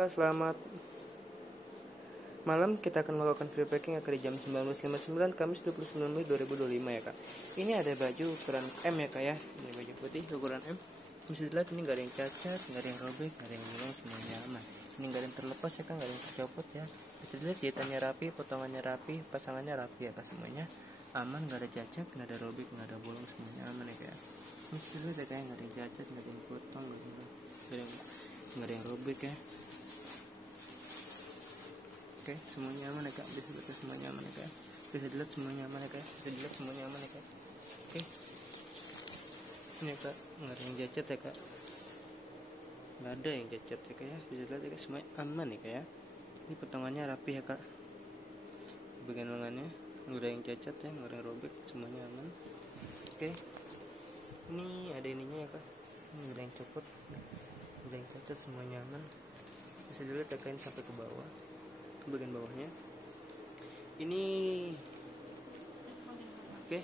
Kak, selamat malam. Kita akan melakukan free packing akan di jam 19.59 Kamis 29 Mei 2025 ya Kak. Ini ada baju ukuran M ya Kak ya. Ini baju putih ukuran M. Bisa dilihat ini gak ada yang cacat, gak ada yang robek, gak ada yang bolong, semuanya aman. Ini gak ada yang terlepas ya Kak, gak ada yang tercopot ya. Bisa dilihat jahitannya rapi, potongannya rapi, pasangannya rapi ya Kak, semuanya aman, gak ada cacat, gak ada robek, gak ada bolong, semuanya aman ya Kak ya. Ini bisa dilihat ya Kak, gak ada yang cacat, gak ada yang potong, gak ada yang robek ya. Oke, semuanya aman ya Kak. Bisa dilihat semuanya aman ya Kak. Bisa dilihat semuanya aman ya Kak. Bisa dilihat semuanya aman ya Kak. Oke. Ini ya Kak, nggak ada yang cacat ya Kak. Nggak ada yang cacat ya Kak ya. Bisa dilihat ya Kak, semuanya aman ya Kak ya. Ini potongannya rapi ya Kak. Bagian lengannya nggak ada yang cacat ya, nggak ada yang robek, semuanya aman. Oke. Ini ada ininya ya Kak. Ini nggak ada yang copot, nggak ada yang cacat, semuanya aman. Bisa dilihat ya Kak, ini sampai ke bawah. Bagian bawahnya ini oke.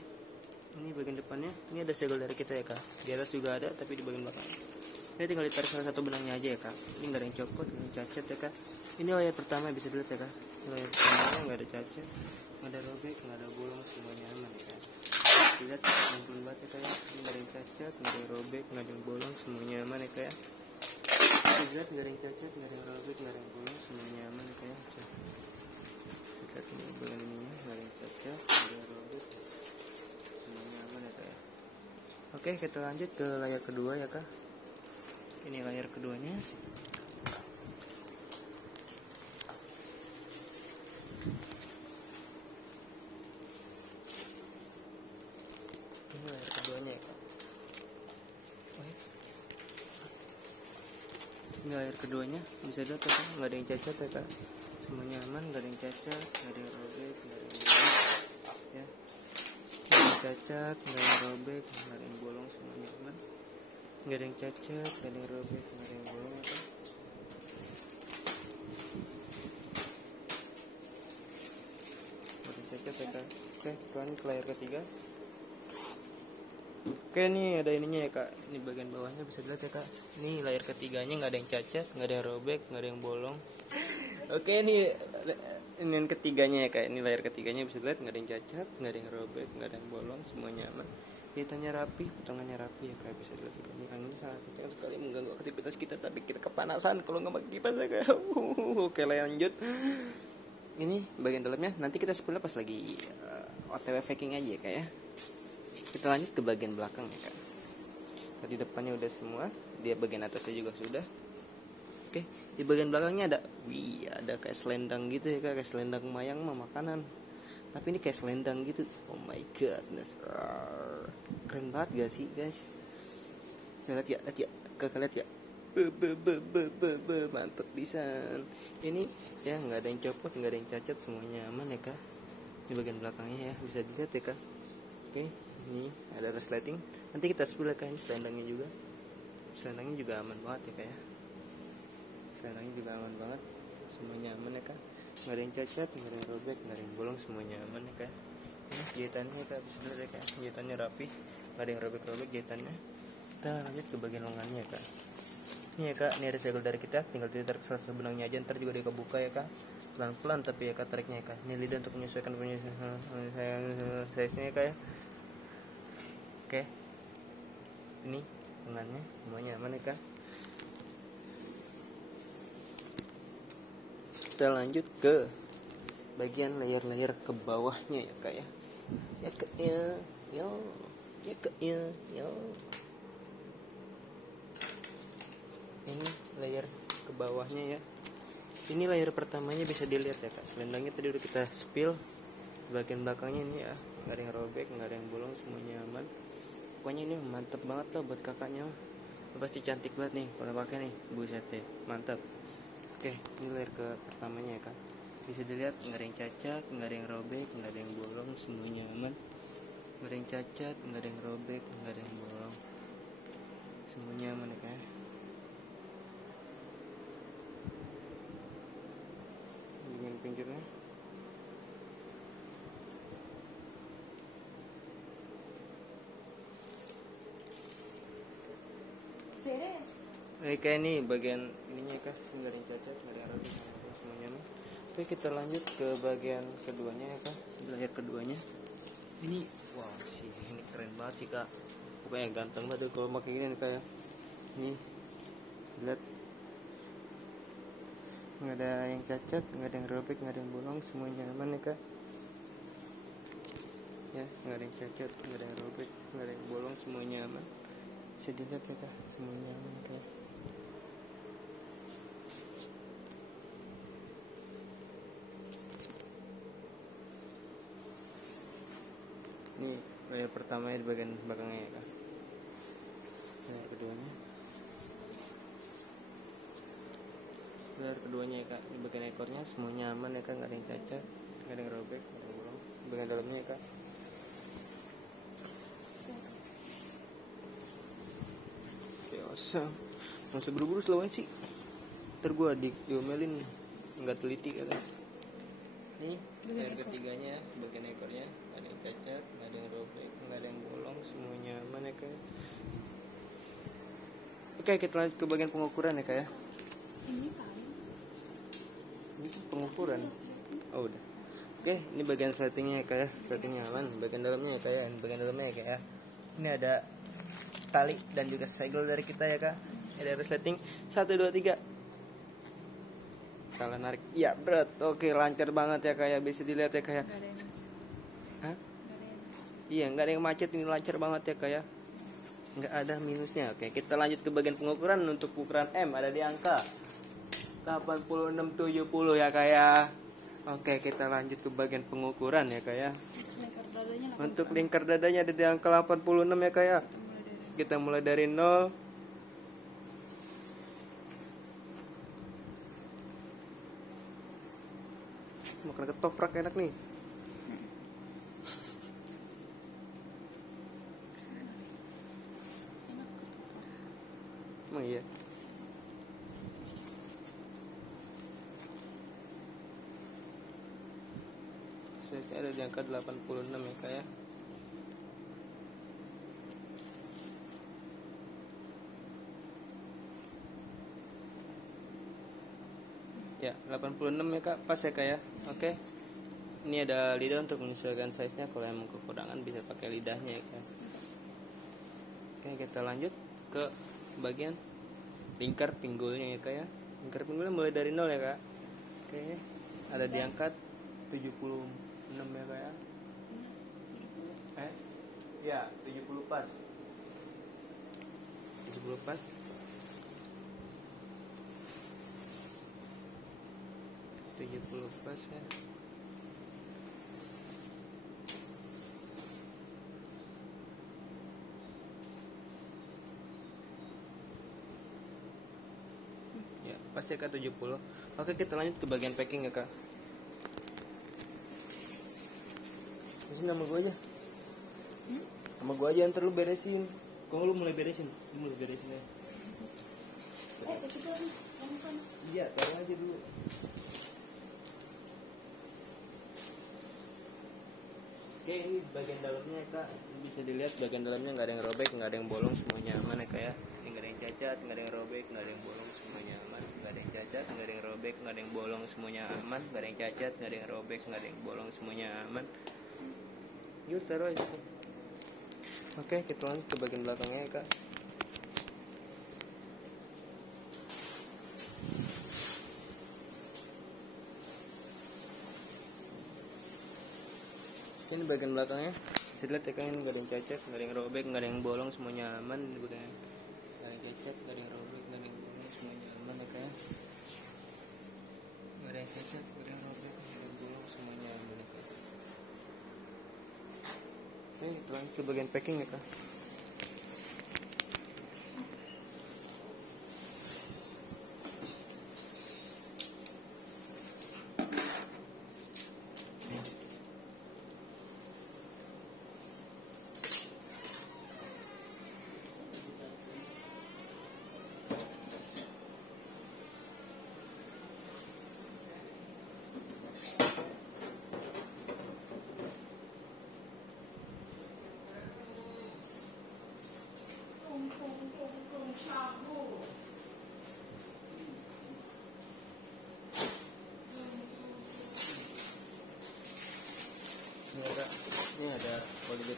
Ini bagian depannya, ini ada segel dari kita ya Kak. Di atas juga ada, tapi di bagian belakang ini tinggal ditarik salah satu benangnya aja ya Kak. Ini nggak ada yang copot, nggak ada yang cacat ya Kak. Ini layar pertama, bisa dilihat ya Kak. Layar pertama nggak ada cacat, nggak ada robek, nggak ada bolong, semuanya aman ya Kak. Lihat pelan banget ya Kak. Ini nggak ada yang cacat, nggak ada yang robek, nggak ada yang bolong, semuanya aman ya Kak. Lihat nggak ada yang cacat, nggak ada yang robek, nggak ada yang bolong, semuanya aman ya Kak. Lihat ini bagian ininya, nggak ada yang cacat, nggak ada yang robek, semuanya aman ya Kak. Oke, kita lanjut ke layar kedua ya Kak. Ini layar keduanya. Ini layar keduanya ya Kak. Ini layar keduanya, bisa dilihat ya Kak, nggak ada yang cacat ya Kak. Semuanya aman, nggak ada yang cacat, nggak ada yang robek, nggak ada yang bolong ya. Nggak ada yang cacat, nggak ada yang robek, nggak ada yang bolong, semuanya aman. Nggak ada yang cacat, nggak ada yang robek, nggak ada yang bolong ya Kak. Nggak ada yang cacat ya Kak. Oke, kita lanjut ke layar ketiga. Oke, nih ada ininya ya Kak. Ini bagian bawahnya bisa dilihat ya Kak. Ini layar ketiganya nggak ada yang cacat, nggak ada yang robek, nggak ada yang bolong. Oke, ini yang ketiganya ya Kak. Ini layar ketiganya bisa dilihat nggak ada yang cacat, nggak ada yang robek, nggak ada yang bolong, semuanya aman. Jahitannya rapi, potongannya rapi ya Kak. Bisa dilihat ya. Ini angin sangat kencang sekali mengganggu aktivitas kita, tapi kita kepanasan kalau nggak pakai kipas ya Kak. Oke, lanjut. Ini bagian dalamnya. Nanti kita sepuluh pas lagi OTW packing aja ya Kak ya. Kita lanjut ke bagian belakang ya Kak. Tadi depannya udah semua, dia bagian atasnya juga sudah. Oke, di bagian belakangnya ada kayak selendang gitu ya Kak, kayak selendang mayang mah makanan. Tapi ini kayak selendang gitu. Oh my godness. Keren banget gak sih guys? Lihat ya, kakak lihat ya. Mantep pisan. Ini ya nggak ada yang copot, nggak ada yang cacat, semuanya aman ya Kak. Di bagian belakangnya ya, bisa dilihat ya Kak. Oke, ini ada resleting. Nanti kita spill ya Kak, ini selendangnya juga. Selendangnya juga aman banget ya Kak ya. Selendangnya juga aman banget, semuanya aman ya Kak. Nggak ada yang cacat, nggak ada yang robek, nggak ada yang bolong, semuanya aman ya Kak. Ini jahitannya Kak, bisa dilihat ya Kak. Jahitannya rapi, nggak ada yang robek-robek jahitannya. Kita lanjut ke bagian lengannya ya Kak. Ini ya Kak, ini ada segel dari kita, tinggal ditarik salah satu benangnya aja, ntar juga dia kebuka ya Kak. Pelan-pelan tapi ya Kak tariknya ya Kak. Ini lidah untuk menyesuaikan size-nya ya Kak ya. Oke, ini lengannya semuanya aman ya Kak. Kita lanjut ke bagian layer-layer ke bawahnya ya Kak ya. Ya Kak ya, ya Kak ya. Ini layer ke bawahnya ya. Ini layer pertamanya bisa dilihat ya Kak. Selendangnya tadi udah kita spill. Bagian belakangnya ini ya, nggak ada yang robek, nggak ada yang bolong, semuanya aman. Pokoknya ini mantep banget lah buat kakaknya. Pasti cantik banget nih kalau pakai nih, buset deh, mantap. Oke, ini layer ke pertamanya ya Kak. Bisa dilihat nggak ada yang cacat, nggak ada yang robek, nggak ada yang bolong, semuanya aman. Nggak ada yang cacat, nggak ada yang robek, nggak ada yang bolong, semuanya aman ya Kak. Dengan pinggirnya. Beres. Kayak ini bagian ininya Kak, nggak ada yang cacat, nggak Oke, kita lanjut ke bagian keduanya ya kak, layar keduanya. Ini wow sih, ini keren banget sih kak, pokoknya ganteng banget kalau pakai gini nih kak ya. Nih lihat, nggak ada yang cacat, nggak ada yang robek, nggak ada yang bolong, semuanya aman ya kak ya, nggak ada yang cacat, nggak ada yang robek, nggak ada yang bolong, semuanya aman. Bisa dilihat ya kak, semuanya aman ya kak. Ini layar pertama di bagian belakangnya ya kak. Layar keduanya, layar keduanya ya kak, di bagian ekornya semuanya aman ya kak, nggak ada yang cacat, nggak ada yang robek, nggak ada yang bolong. Bagian dalamnya ya kak, awesome. Masih buru-buru slow sih, ntar gue diomelin nggak teliti katanya. Nih layar ketiganya, bagian ekornya nggak ada yang cacat, nggak ada yang robek, nggak ada yang bolong, semuanya aman ya kak. Oke, kita lanjut ke bagian pengukuran ya kak ya. Ini pengukuran. Oh udah. Oke, ini bagian settingnya ya kak ya, settingnya aman. Bagian dalamnya ya kak ya, bagian dalamnya ya kak ya. Ini ada tali dan juga segel dari kita ya kak. Ada resleting 1 2 3. Salah narik. Iya, berat. Oke, lancar banget ya kak ya. Bisa dilihat ya kak ya. Hah? Iya, nggak ada yang macet, ini lancar banget ya kak ya. Nggak ada minusnya. Oke, kita lanjut ke bagian pengukuran. Untuk ukuran M ada di angka 8670 ya kak ya. Oke, kita lanjut ke bagian pengukuran ya kak ya. Untuk lingkar dadanya ada di angka 86 ya kak ya. Kita mulai dari 0. Makan ketoprak enak nih. Emang iya. Saya ada di angka 86 ya kak ya. Ya, 86 ya kak, pas ya kak ya. Oke. Ini ada lidah untuk menyesuaikan size-nya. Kalau emang kekurangan bisa pakai lidahnya ya kak. Oke, kita lanjut ke bagian lingkar pinggulnya ya kak ya. Lingkar pinggulnya mulai dari 0 ya kak. Oke, ada di angka 76 ya kak ya. Ya, 70 pas. 70 pas. 70 pas ya. Ya, pas ya kak 70. Oke, kita lanjut ke bagian packing ya kak. Ini nama gue aja. Sama gue aja, ntar lu beresin. Kok lu mulai beresin? Lu mulai beresin ya. Iya, taruh aja dulu. Oke, ini bagian dalamnya ya kak. Bisa dilihat bagian dalamnya nggak ada yang robek, nggak ada yang bolong, semuanya aman ya kak ya. Nggak ada yang cacat, nggak ada yang robek, nggak ada yang bolong, semuanya aman. Nggak ada yang cacat, nggak ada yang robek, nggak ada yang bolong, semuanya aman. Nggak ada yang cacat, nggak ada yang robek, nggak ada yang bolong, semuanya aman. Yuk taruh aja. Oke, kita lanjut ke bagian belakangnya ya kak. Ini bagian belakangnya, bisa dilihat ya kak, ini nggak ada yang cacat, nggak ada yang robek, nggak ada yang bolong, semuanya aman. Ini bagian nggak ada yang cacat, nggak ada yang robek, nggak ada yang bolong, semuanya aman ya kak. Nggak ada yang cacat, nggak ada yang robek, nggak ada yang bolong, semuanya aman ya kak. Oke, kita lanjut ke bagian packing ya kak.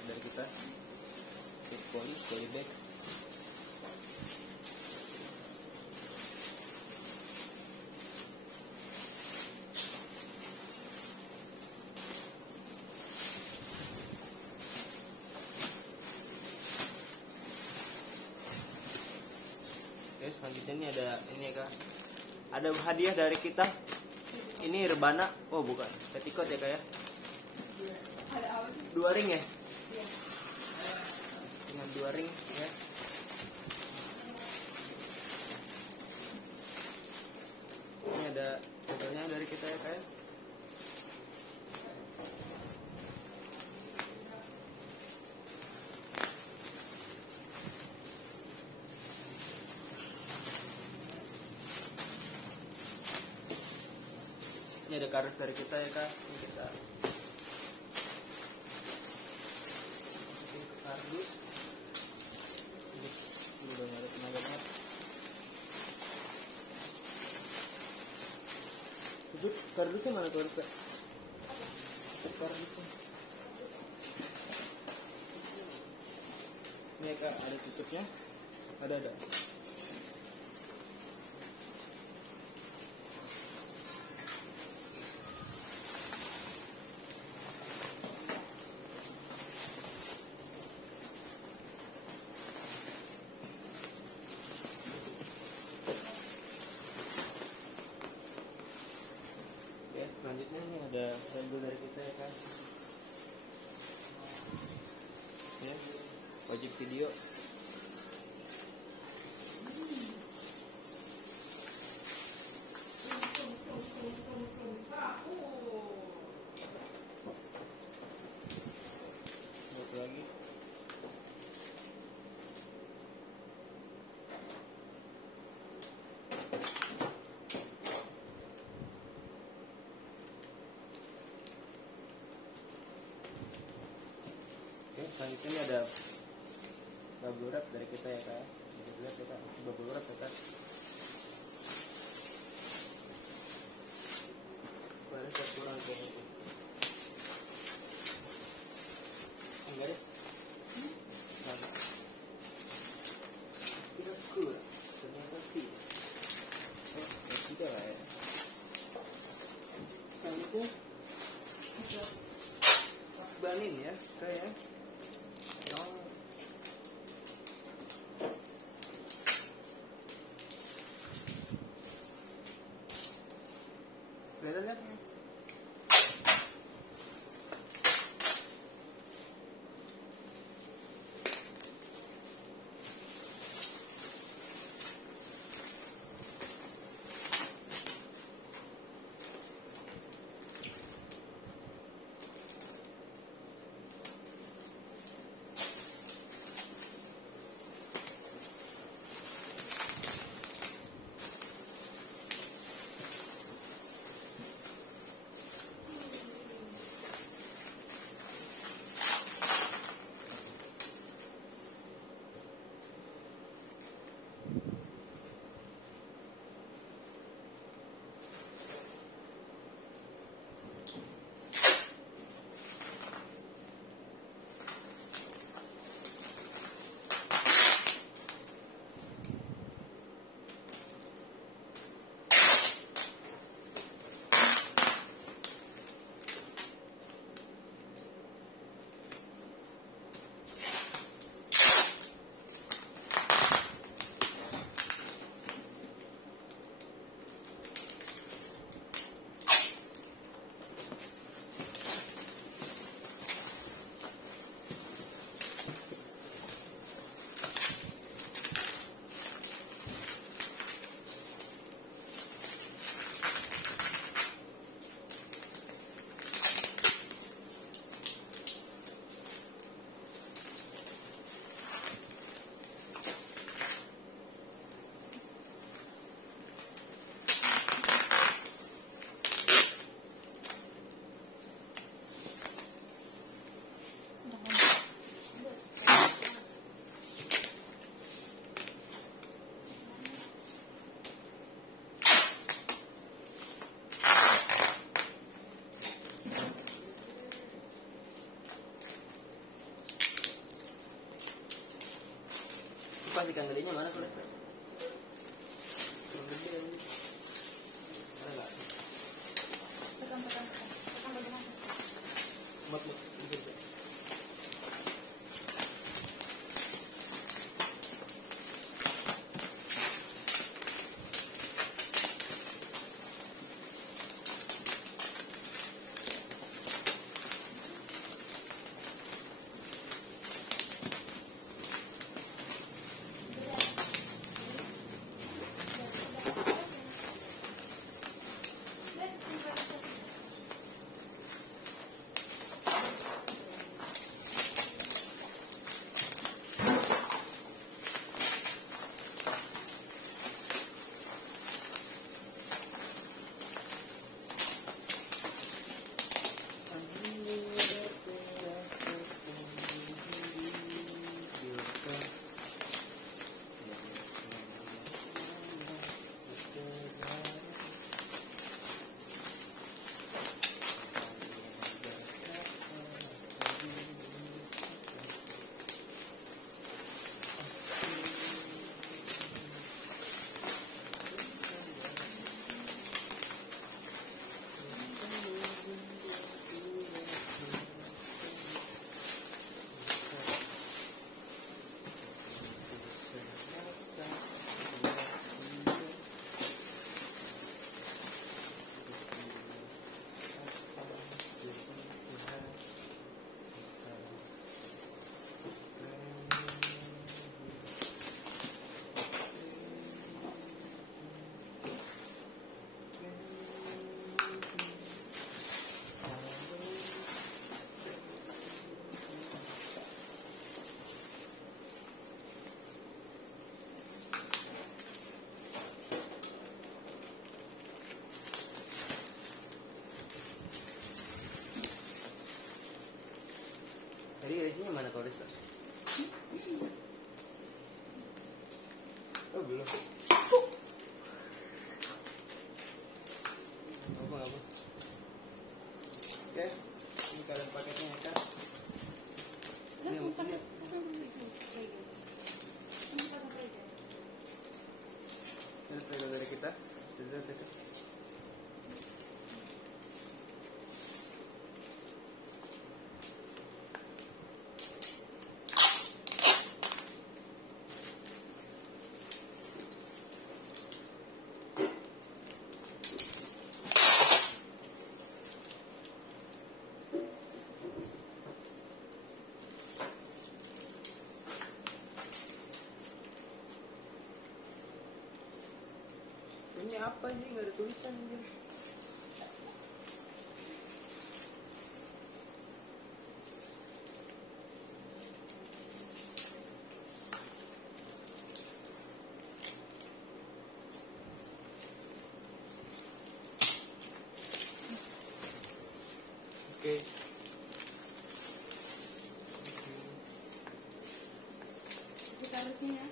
dari kita, polybag. Oke, selanjutnya ini ada ini ya kak, ada hadiah dari kita. Ini rebana, oh bukan, petticoat ya kak ya. Dua ring ya, dengan 2 ring ya. Ini ada segelnya dari kita ya kak ya. Ini ada kardus dari kita ya kak. Ini kita kardus. Ini udah ada tenaganya. Itu kardusnya mana tuh kak? Kardusnya. Ini ya kak, ada tutupnya. Ada. Selanjutnya ini ada label dari kita ya kan ya, wajib video. Satu lagi. Selanjutnya ini ada bubble wrap dari kita ya kak. Bubble wrap ya kak. Baru saya kurang kayaknya tuh. Enggak deh. Mana? Tidak kurang. Ternyata tidak. Tidak lah ya. Selanjutnya banin ya kayak. Kelihatan kan? ikan gedenya mana tuh Lesta? Yang gede ini. Ada nggak? Tekan bagian atas. Mat gitu. Tadi isinya mana kalau Lesta? Oh belum. Apa? Oke, ini kalian paketnya ya kan? Langsung pasang itu. Pasang aja. Ini trailer dari kita. Sudah dekat. Ini apa ini? Nggak ada tulisan ini. Oke. Kita harusnya ya.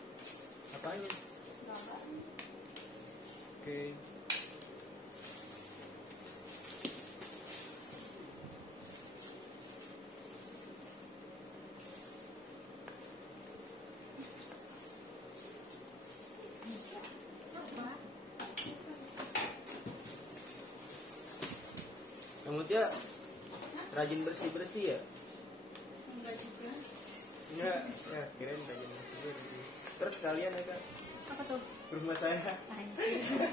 Apanya? Gambar. Oke. Kamu dia rajin bersih ya? Enggak juga. Enggak, ya kirain rajin bersih. Terus kalian ya kak? Apa tuh? Rumah saya. Anjir.